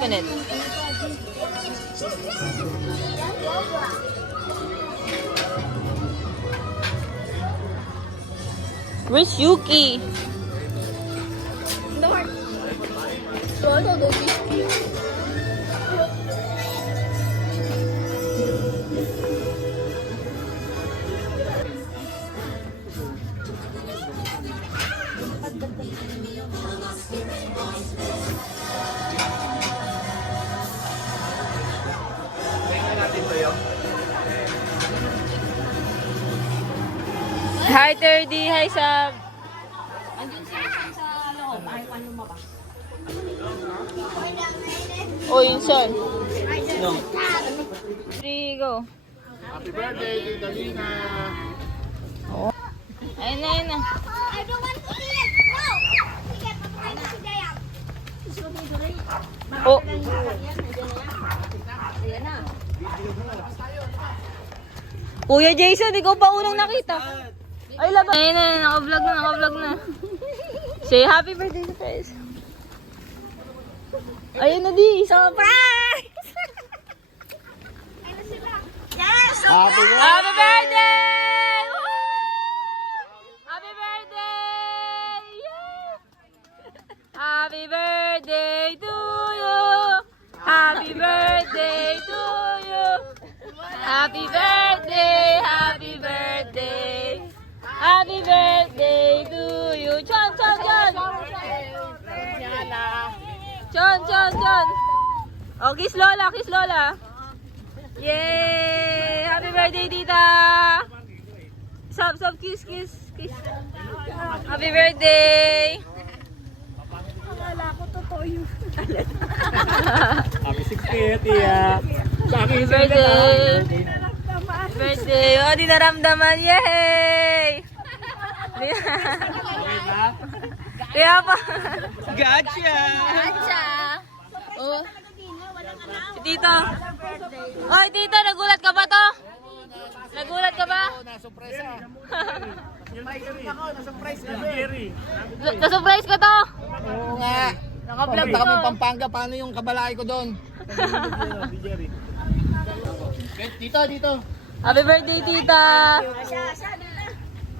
open it. Where's Yuki? Hi, Terdy. Hi, Sab. Andun sila sa loob. Ay, paano lumabas? Oh, yun, son. No. 3, go. Happy birthday, Tita Lina. Oh. Ayun na, ayun na. I don't want to eat it. No. Sige, papakain mo si Dayang. Oh. Kuya Jason, ikaw pa unang nakita. Ay, labas. Ayun na, naka-vlog na, naka-vlog na. Say happy birthday to guys. Ayun na, di. Surprise! Yes. Happy birthday. Happy birthday! Woo! Happy birthday! Yay! Happy birthday to you! Happy birthday to you! Happy birthday! Happy birthday! Happy birthday to you! Chon, chon, chon! Chon, chon, chon! Oh, kiss Lola, kiss Lola! Yay! Happy birthday, tita! Sub, sub, kiss, kiss, kiss. Happy birthday! Akala ko totoo yun. Happy 60th, Tia. Sa akin, Happy birthday! Birthday! Oh, di naramdaman! Yay! Kaya pa! Gotcha! Gotcha! Oh. Si Tito. Oy, Tito, nagulat ka ba to? Nagulat ka ba? Na-surpresa. Na-surprise ka, Jerry. Na-surprise ka to? Oo nga. Naka-vlog Papunta to. kami Pampanga. Paano yung kabalay ko doon? Dito, dito. Happy birthday, tita!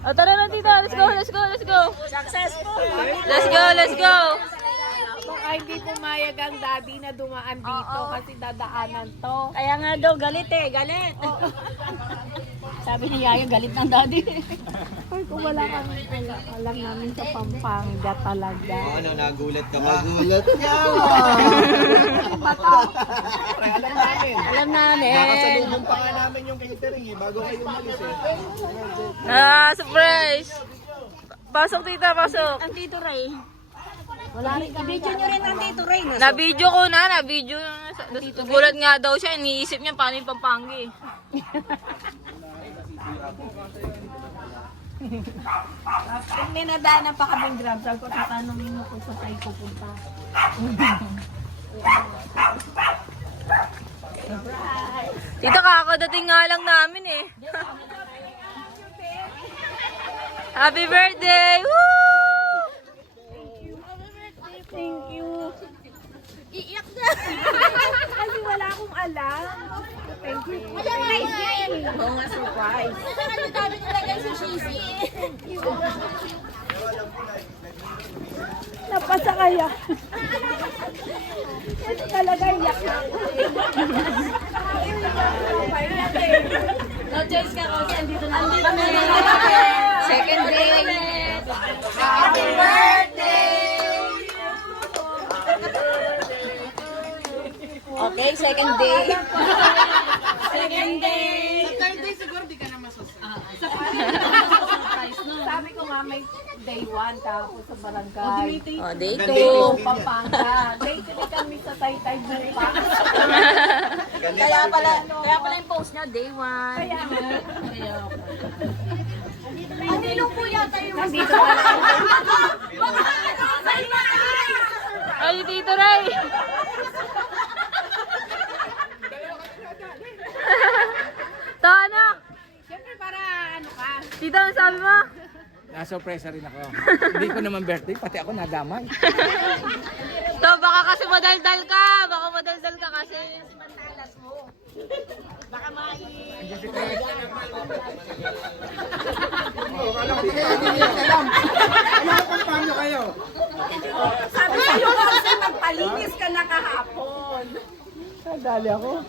O, tara na, tita. Let's go, let's go, let's go. Successful! Let's go, let's go. Kung ay hindi pumayag ang daddy na dumaan dito kasi dadaanan to. Kaya nga daw, galit eh, galit. Sabi ni Yaya, galit ng daddy. Ay, kung wala kang alam namin sa Pampanga talaga. Ano, nagulat ka ba? Nagulat ka! Alam namin. Alam namin. Nakasalubong pa nga namin yung catering eh, bago kayo umalis eh. Ah, surprise. Pasok, tita, pasok. Ang Tito Ray. Wala rin kami. I-video nyo rin ang Tito Ray. Na-video ko na, na-video na. Gulat nga daw siya, iniisip niya paano yung Pampanga eh. Pag may nadaanan pa kaming grab, sabi ko, tatanungin mo kung saan tayo pupunta. Tita, kakadating nga lang namin eh. Happy birthday! Woo! Thank you. Iiyak na. Kasi wala akong alam. Thank you. Oo nga, surprise. Ang dami nilagay sa cheesy. Napasa kaya. Ito talaga iyak na ako. No choice ka kasi andito na kami. Second day. Happy birthday. Okay, second day. Second day. Sabi ko nga may day 1 tapos sa barangay. Oh, day So, 2. Pampanga. Day 3 kami sa Taytay bukas. Kaya pala yung post niya, day 1. Kaya nga. Ang nilong po yata yung Nandito pala. Ay, Tito Ray! To, anak! Siyempre para ano ka. Tito, ano sabi mo? Nasurpresa rin ako. Hindi ko naman birthday, pati ako nadamay. To, baka kasi madaldal ka. Baka madaldal ka kasi. Sabi sa'yo kasi magpalinis ka na kahapon. Dali ako.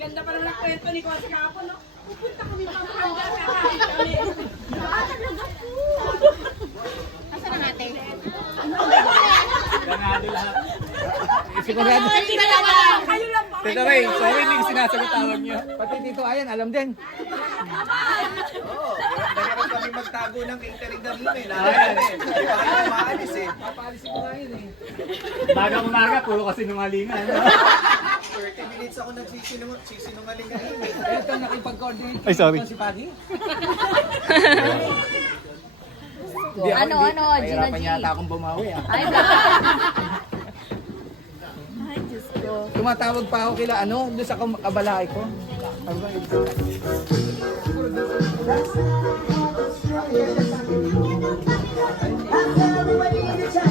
Ganda pa ng kwento ni Kosi kahapon, no? Pupunta kami Pampanga, kakain kami. Ganado lahat. Kayo lang po. Tito Ray, sorry hindi ko sinasagot tawag niyo. Pati Tito Ayan, alam din. Oo, dapat kami magtago ng catering na muna eh. Lahat eh. Baka maalis eh. Papalisin ko nga yun eh. Bagang umaga, puro kasi nungalingan. 30 minutes ako nagsisinungaling ngayon eh. Ito nakipag-coordinate. Ay, sorry. Si Pagi? Ano, Gina G? Mahirapan yata akong bumawi ah. Ay, Tumatawag pa ako kila ano, doon sa kabalay ko.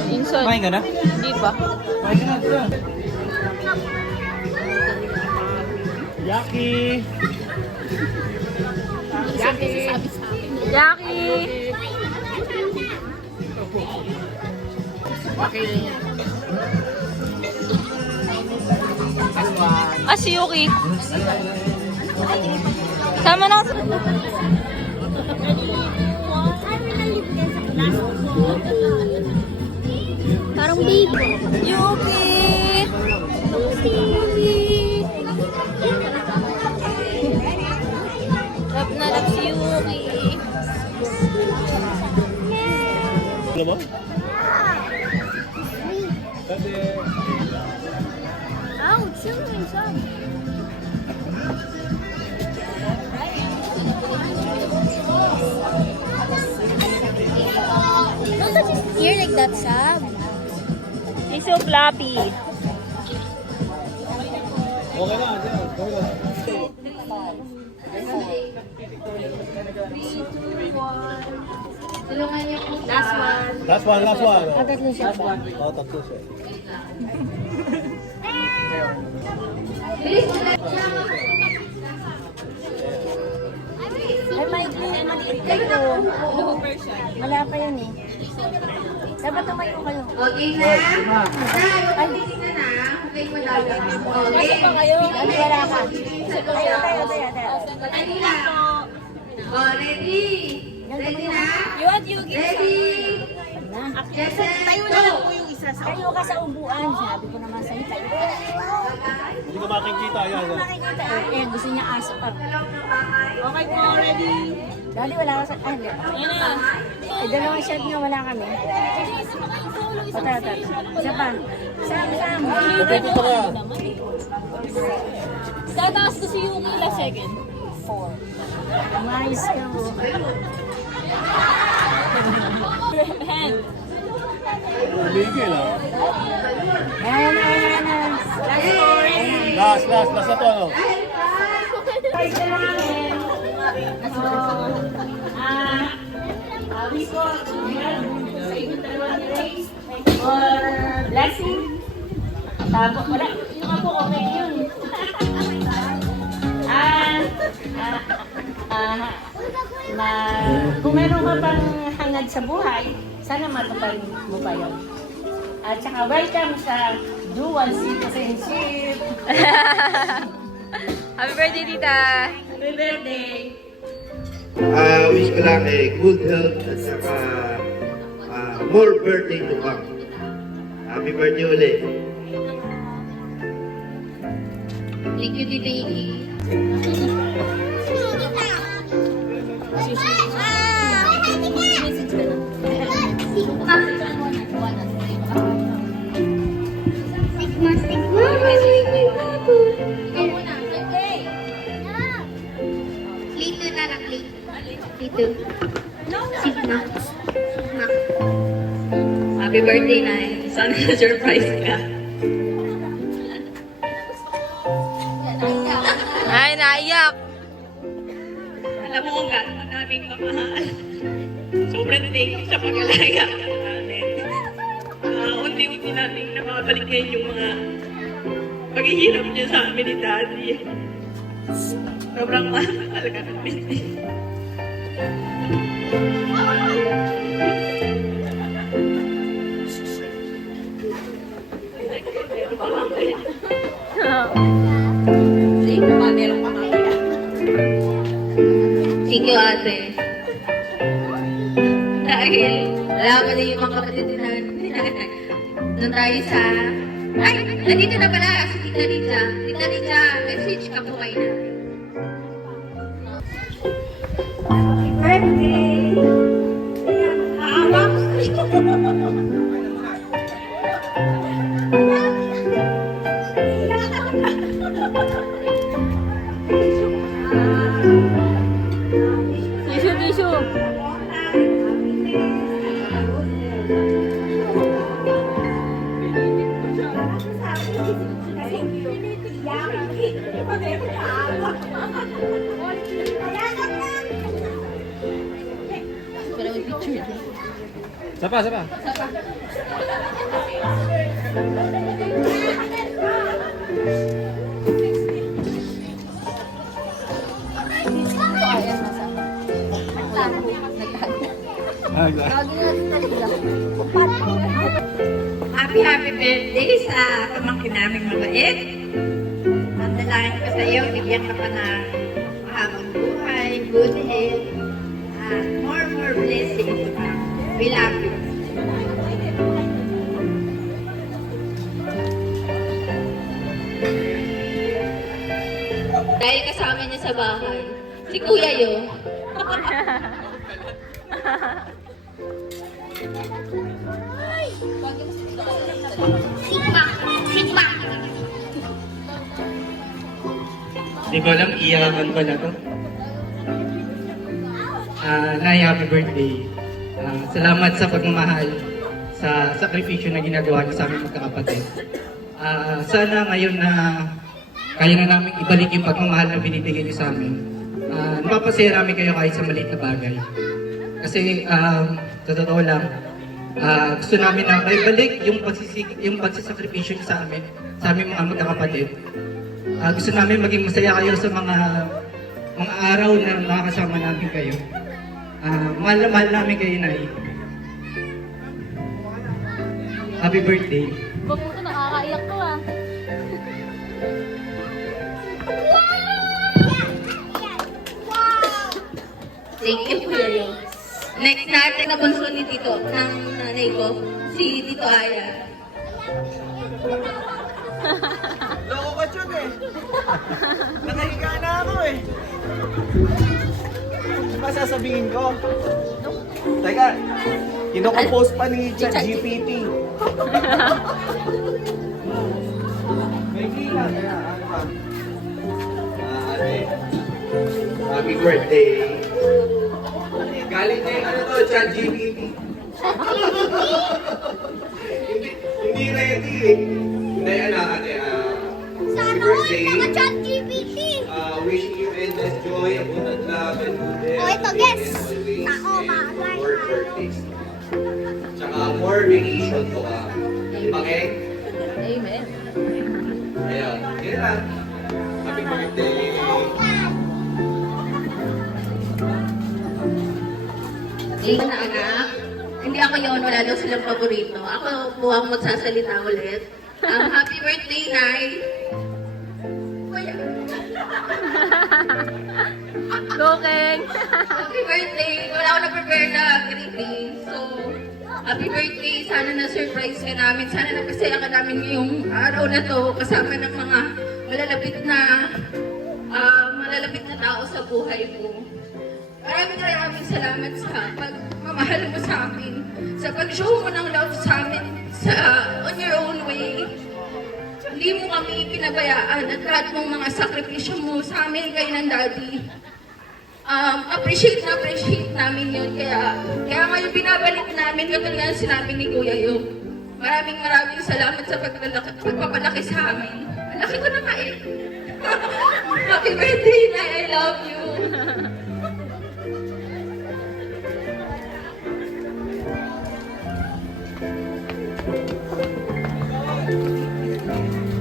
Inson. Kumain ka na? Hindi pa. Kumain ka na, tira. Yaki! Jackie! Ah, si Yuki. Sama ng... Parang baby. Yuki! Love na love si Yuki. Alam mo? Ouch, yun yung sab. Don't touch his ear like that, Sab. He's so floppy. Okay na, okay na. Last one. Tatlo siya ba? Oo, tatlo siya. Ay, maliit kayo. Wala pa yun eh. Dapat tumayo kayo. Okay na? Ay, dili na na. Okay mo lang. Okay. Ano kayo? Ano wala ka? Tayo. Ready na. Oh, ready? Ready na? Ready? Tayo na lang po yung isa. Tayo ka sa upuan. Sabi ko naman sa'yo, tayo. Hindi ko makikita yan. Makikita eh. Gusto niya aso pa. Okay po, ready? Dali, wala ka sa... Ay, hindi. Ay, dalawang shot nga wala kami. Tara. Isa pa. Sam. Pwede pa kaya? Tataas ko si Yuki last second. Umayos ka mo. Hand. Bigil ah. Ayan na. Last na to ano? Or blessing. Tapos, wala. Yung ako, okay yun. Kung meron ka pang hangad sa buhay, sana matupad mo pa yun. At saka welcome sa dual citizenship. Happy birthday, tita! Happy birthday! Wish ko lang good health at saka more birthday to come. Happy birthday ulit. Thank you, Tita Iki. Lito na lang, Lito. Sigma. Happy birthday, Nay. Sana na-surprise ka. Ay, naiyak! Alam mo kung gano'n namin kamahal. Sobrang thank you sa pag-alaga ka namin. unti-unti natin na makabalik ngayon yung mga paghihirap niya sa amin ni Daddy. Sobrang mahal talaga namin. Thank you, ate. Dahil alaman niyo yung mga kapatid din natin. Doon tayo sa... Ay! Nandito na pala si Tita Liza. Tita Liza, message ka po kayo natin. Birthday! Hawak! Tissue, tissue. Sapa, sapa. Happy birthday sa pamangkin naming mabait. Mandalangin ko sa iyo, bigyan ka pa ng mahabang buhay, good health, and more blessings. We love you. Dahil kasama niya sa bahay, si Kuya Yo. Di ko alam, iyakan ko na to. Nay, happy birthday. Salamat sa pagmamahal, sa sakripisyo na ginagawa niyo sa aming magkakapatid. Sana ngayon na kaya na namin ibalik yung pagmamahal na binibigay niyo sa amin. Napapasaya namin kayo kahit sa maliit na bagay. Kasi sa totoo lang, gusto namin na balik yung pagsisakripisyo niyo sa amin, sa aming mga magkakapatid. Gusto namin maging masaya kayo sa mga araw na makakasama namin kayo. Mahal na mahal namin kayo, Nay. Happy birthday. Babuto, nakakaiyak ko ah. Thank you, Kuya Yo. Next natin na bunso ni Tito, ng nanay ko, si Tito Aya. Loko ka dyan eh. Nakahiga na ako eh. Ano ba sasabihin ko? Teka, kinocompose pa ni ChatGPT. May kila, kaya ano ba? Ate, happy birthday. Galing na yung ano to, ChatGPT. Hindi ready eh. Hindi, ano, ate, happy birthday. ChatGPT! Wishing you endless joy, abundant love, and good health. Oh, ito, guess. And always, Ako, and bagay, more birthdays. Tsaka more vacation to ka. Okay? Amen. Ayun, yun lang. Happy birthday. Ayun na anak. Hindi ako yun, wala daw silang paborito. Ako po ang magsasalita ulit. Happy birthday, Nay! Kuya. Go, Keng! Happy birthday! Wala ako na-prepare na greeting. So, happy birthday. Sana na-surprise ka namin. Sana napasaya ka namin ngayong araw na to kasama ng mga malalapit na tao sa buhay mo. Maraming salamat sa pagmamahal mo sa amin, sa pag-show mo ng love sa amin on your own way. Hindi mo kami pinabayaan at lahat ng mga sakripisyo mo sa amin kayo ng Daddy. Appreciate namin yun. Kaya ngayon binabalik namin katulad nga sinabi ni Kuya Yo. Maraming salamat sa pagpapalaki sa amin. Malaki ko na nga eh. Happy birthday, Nay. I love you.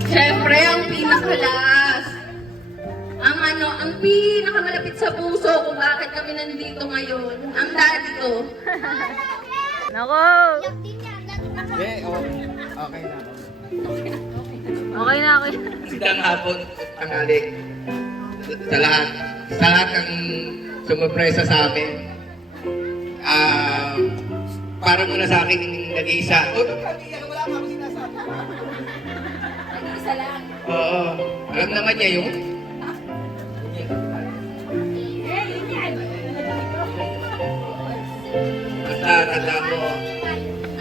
Siyempre, ang pinaka-last. Ang pinakamalapit sa puso kung bakit kami nandito ngayon. Ang daddy ko. Nako! Okay na. Okay na, okay. Magandang hapon, tanghali. Sa lahat ng sumupresa sa amin. Para muna sa akin nag-iisa. Wala pa ako sinasabi. Isa lang. Oo, alam naman niya yung... Basta tanda mo,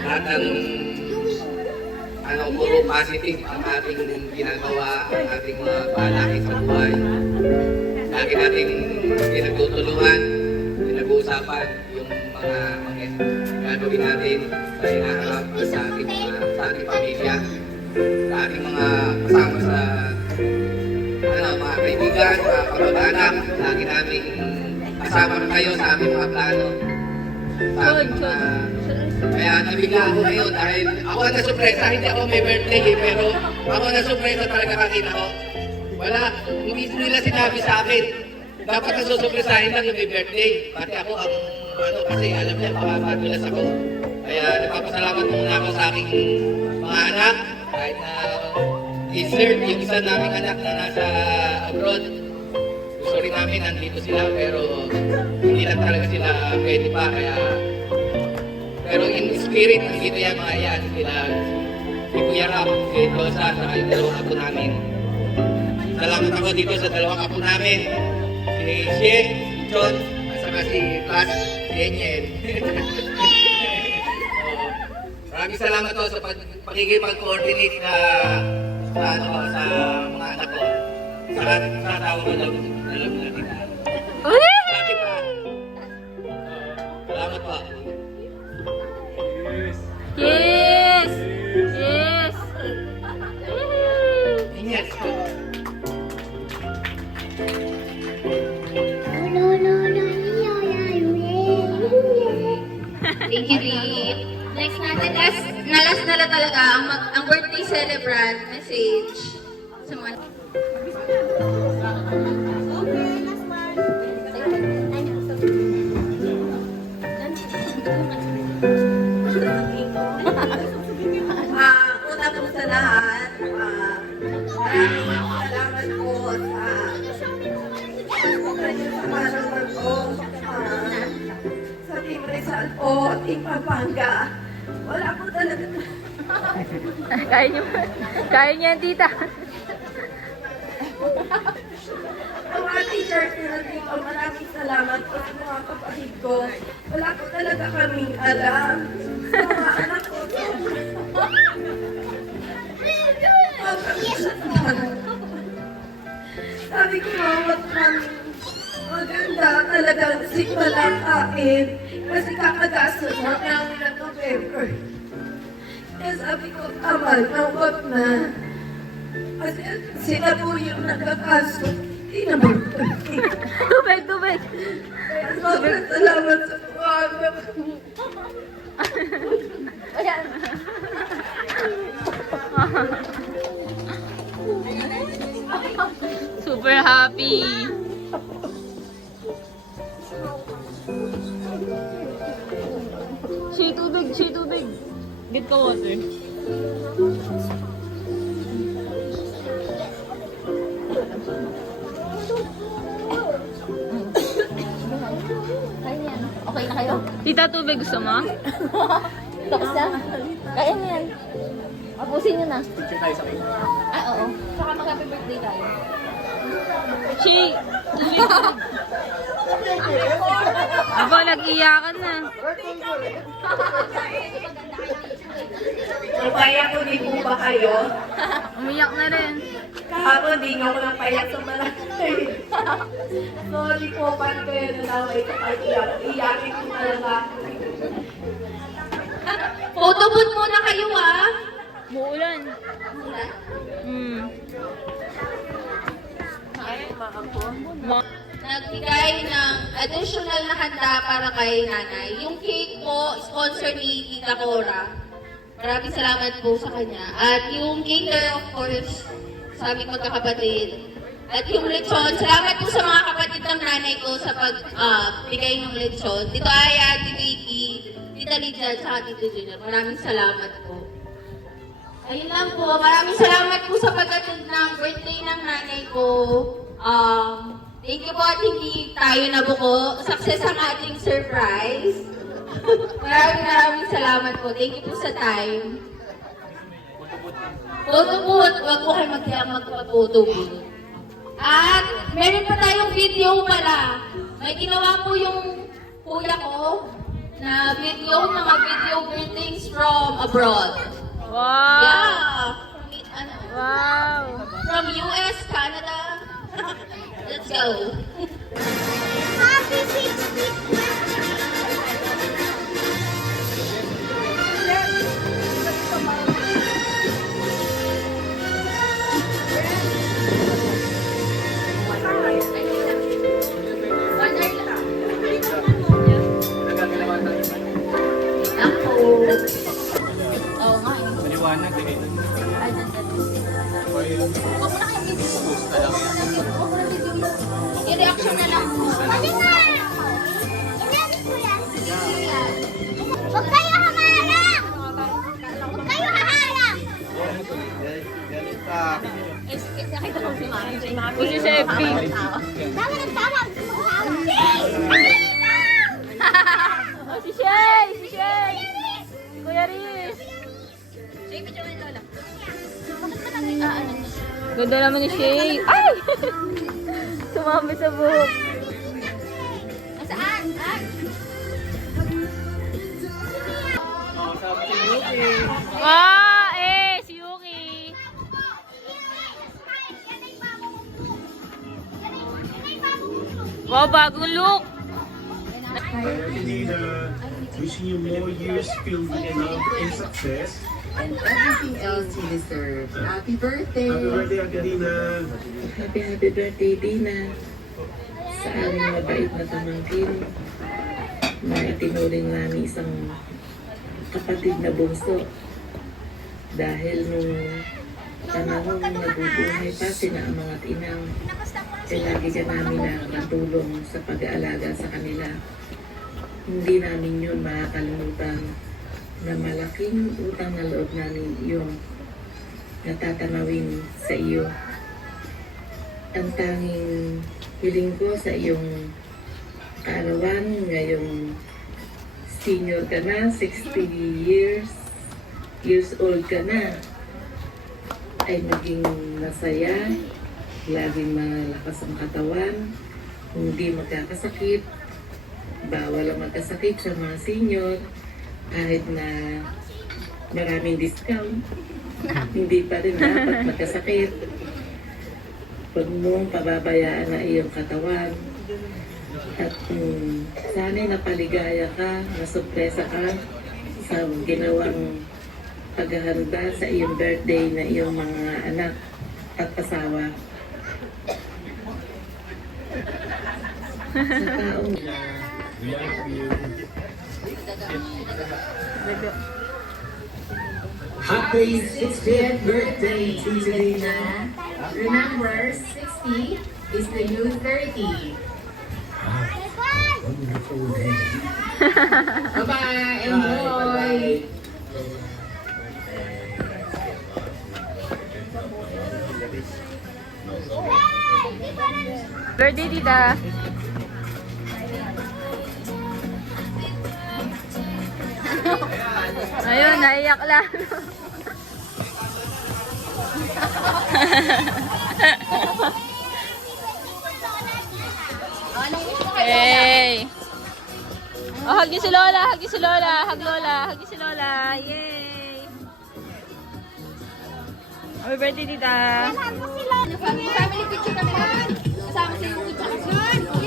lahat ng puro positive ang ating ginagawa, ang ating mga balakid sa buhay. Lagi nating pinagtutulungan, pinag-uusapan yung mga gagawin natin sa hinaharap at sa ating pamilya, sa ating mga kasama sa mga kaibigan, mga kamag-anak. Lagi nating kasama kayo sa aming mga plano. Kaya nabigla ako ngayon dahil ako ang nasurpresa, hindi ako may birthday pero ako nasurpresa talaga kanina ko. Wala, hindi nila sinabi sa akin. Dapat nasusurpresahin lang yung may birthday. Pati ako ang kasi alam niya, madulas ako. Kaya nagpapasalamat muna ako sa aking mga anak. Kahit na insert yung isa naming anak na nasa abroad. Gusto rin namin nandito sila pero hindi lang talaga sila pwede pa. Pero in spirit, nandito yan mga yan. Si Kuya Rap, si Dosa, sa yung dalawang apo namin. Salamat ako dito sa dalawang apo namin. Si Shea, si John, at saka si Plus, si Daniel. Maraming salamat po sa pagiging mag-coordinate sa mga anak ko. Sa asawa ko lang natin. Lagi pa. Salamat po. Yes! Yes! Yes po. Thank you, Dee. Next natin, last na talaga ang birthday celebrant message sa mga... Una po sa lahat, maraming salamat po sa paralan ko sa Team Rizal po, Team Pampanga. Wala po talaga. Kaya niya, tita. Mga teacher nila dito, maraming salamat po sa mga kapatid ko. Wala po talaga kaming alam. Sa mga anak ko. Sabi ko, mawat maganda talagang simula kain kasi kakagastos na namin ng November. Kaya sabi ko, tama na, wag na. Kasi sila po yung nagkakaso. Hindi naman po. Tubig, tubig. Kaya sobrang salamat sa mga anak. Super happy. Shea tubig, shea tubig. Get ka water. Okay na kayo? Tita, tubig gusto mo? Tapos na? Kaya na yan. Apusin nyo na. Oo. Saka mag-happy birthday tayo. Shea, tubig. Aba, nag-iyakan na. Napaya ko din po ba kayo? Umiyak na rin. Kahapon din ako napayak sa malaki. Sorry po, paano kayo nalaway sa pag-iyak? Iyakin ko talaga. Photo booth muna kayo, ah. Muulan. Nagbigay ng additional na handa para kay nanay. Yung cake po, sponsor ni Tita Cora. Maraming salamat po sa kanya. At yung cater, of course, sa aming magkakapatid. At yung lechon, salamat po sa mga kapatid ng nanay ko sa pagbigay ng lechon. Tito Aya, Tito Iki, Tita Lydia, at saka Tito Junior. Maraming salamat po. Ayun lang po. Maraming salamat po sa pag-attend ng birthday ng nanay ko. Thank you po at hindi tayo nabuko. Success ang ating surprise. Maraming salamat po. Thank you po sa time. Photo booth. Huwag po kayo magpa-photo booth. At meron pa tayong video pala. May ginawa po yung kuya ko na video, mga video greetings from abroad. Wow! Yeah! Wow! From US, Canada. Let's go. Happy 60th Maliwanag eh. I-reaction na lang po. Pwede nga! Inamit ko yan. Huwag kayo hamarang! Huwag kayo haharang! Po si Sepi. Tama ng tama! Oh, si Shay! Si Shay! Kuya Riz! Ganda naman ni Shay. Ay! Sumami sa buhok. Saan? Si Yuki. Wow, bagong look. Medina, wishing you more years filled with love and success. And everything else you deserve. Happy birthday! Happy birthday, Medina. Happy birthday, Dina. Sa aming mabait na pamangkin na itinuring namin isang kapatid na bunso. Dahil nung panahon nabubuhay pa sina ang mga tinang, lagi ka namin nakatulong sa pag-aalaga sa kanila. Hindi namin yun makakalimutan na malaking utang na loob namin yung natatanawin sa iyo. Ang tanging hiling ko sa iyong kaarawan, ngayong senior ka na, 60 years old ka na, ay maging masaya, laging malakas ang katawan, hindi magkakasakit, bawal ang magkasakit sa mga senior, kahit na maraming discount, hindi pa rin dapat magkasakit. Huwag mong pababayaan na iyong katawan. At sana'y napaligaya ka, nasurpresa ka sa ginawang paghahanda sa iyong birthday na iyong mga anak at asawa. Sa taong We love you. Happy 60th birthday, Tita Dina. Remember, 60 is the new 30. Wonderful day. Bye-bye, enjoy! Birthday, tita. Ayun, naiyak lang. Hey! Oh, hug niyo si Lola, hug niyo si Lola, hug Lola, hug niyo si Lola. Yay! Happy birthday, tita. Family picture kami lang. Kasama si Yuki tsaka si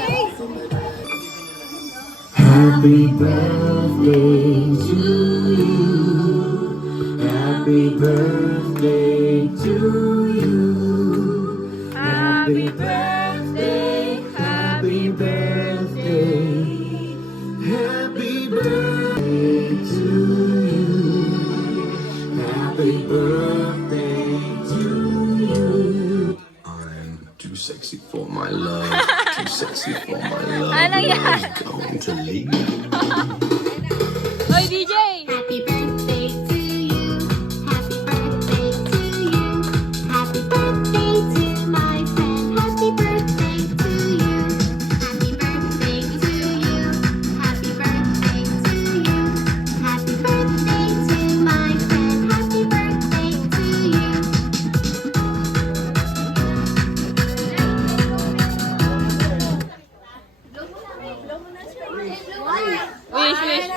Yay! Happy birthday to you. Happy birthday to you. Happy birthday, happy birthday. Happy birthday to you. Anong yan? Hoy, DJ! Happy birthday to you. Happy birthday to you. Happy birthday to my friend. Happy birthday to you. Happy birthday to you. Happy birthday to you. Happy birthday to my friend. Happy birthday to you. Wish, wish.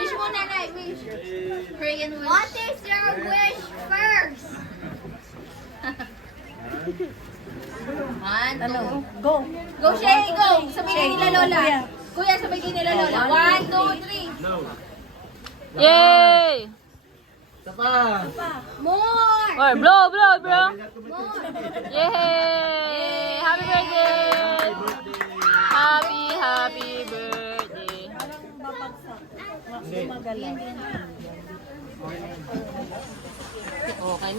Wish mo na, wish. Korean wish. What is your wish first? One, two. Go. Go, Shay, go. Sabihin nila Lola. Kuya, sabihin nila Lola. 1, 2, 3. Yay! More. Or blow, blow, bro. More. Yay! Happy birthday! Happy birthday. Okay,